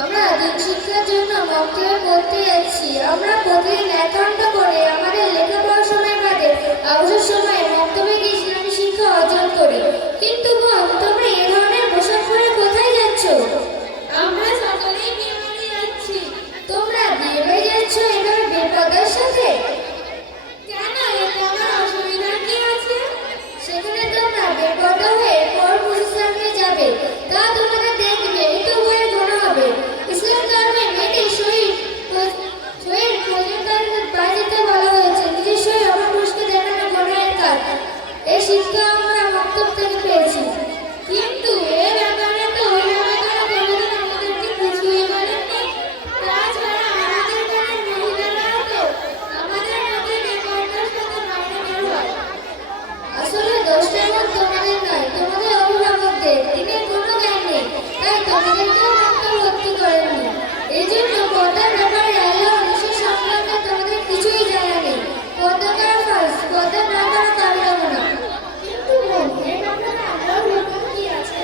আমরা দিন শিক্ষার জন্য মক্তবে পড়তে যাচ্ছি। আমরা প্রতিদিন 1 ঘন্টা করে আমাদের লেখাপড়ার সময় বাদে অবসর সময়ে মক্তবে গিয়ে ইসলামী শিক্ষা অর্জন করি। কিন্তু বোন, তোমরা এ ধরনের পোশাক পরে কোথায় যাচ্ছ? আমরা সকলেই বিয়ে বাড়ি যাচ্ছি। তোমরা বিয়ে বাড়ি যাচ্ছ এভাবে বেপরদার সাথে? কেন, এতে আমার অসুবিধা কি আছে? সেখানে তোমরা বেপরদা হয়ে পরপুরুষের সামনে যাবে, তা তোমাদের দেখবে একটু ভয়ে গোনা হবে। ইসলাম ধর্মে মেয়েদের শরীর খোঁজার বাড়িতে বলা হয়েছে, নিজের শরীর অপর পুরুষকে দেখানো গোনাহের কাজ। এই শিক্ষা আমরা মক্তব থেকে পেয়েছি। কিন্তু এ ব্যাপারে তো অভিভাবকেরা কোনোদিন আমাদেরকে কিছুই বলেননি। তাছাড়া আমাদের ঘরের মহিলারাও তো আমাদের মধ্যে বেপরদার সাথে বাইরে বের হয়। আসলে দোষটা এখন তোমাদের নয়, তোমাদের অভিভাবকদের। দিনের কোনো জ্ঞান নেই, তাই তোমাদেরকেও মক্তব ভর্তি করেননি। এই জন্য পর্দার ব্যাপারে আল্লাহ ও নিষেধ সংক্রান্ত তোমাদের কিছুই জানা নেই। পর্দা করা ফরজ, পর্দা না করা কাবিরা গুনাহ। কিন্তু বোন, এর ব্যাপারে আল্লাহর হুকুম কি আছে?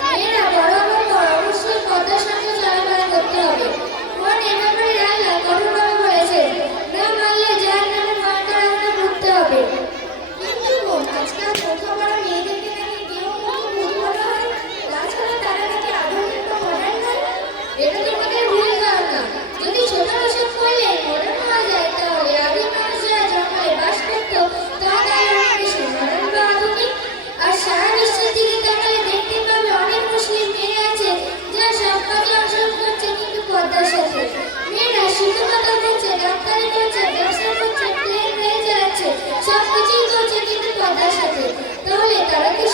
মেয়েরা বড় হওয়ার পর অবশ্যই পর্দার সঙ্গে চলাফেরা করতে হবে। বোন, এ ব্যাপারে আল্লাহ কঠোরভাবে বলেছেন, না মানলে জাহান্নামের ভয়ঙ্কর আগুনে ভুগতে হবে। কিন্তু বোন, আজকাল বোরখাপরা মেয়েদেরকে দেখে কেউ মুখে ভূত বলা হয়। তাছাড়া তারা নাকি আধুনিক বা মডার্ন হয়। এটা তোমাদের ভুল ধারণা। যদি ছোট পোশাক পরলে মডার্ন হওয়া যায়, তাহলে আদিম মানুষরা জঙ্গলে বাস করত, তারা অনেক বেশি মডার্ন বা আধুনিক। আর সারা বিশ্বের দিকে তাকালে দেখতে পাবে অনেক মুসলিম মেয়ে আছে যারা সব কাজে অংশগ্রহণ করছে, কিন্তু পর্দার সাথে। মেয়েরা শিক্ষকতা করছে, ডাক্তারি করছে, ব্যবসা করছে, প্লেন রেল চালাচ্ছে, সবকিছুই করছে কিন্তু পর্দার সাথে। তাহলে তারা কি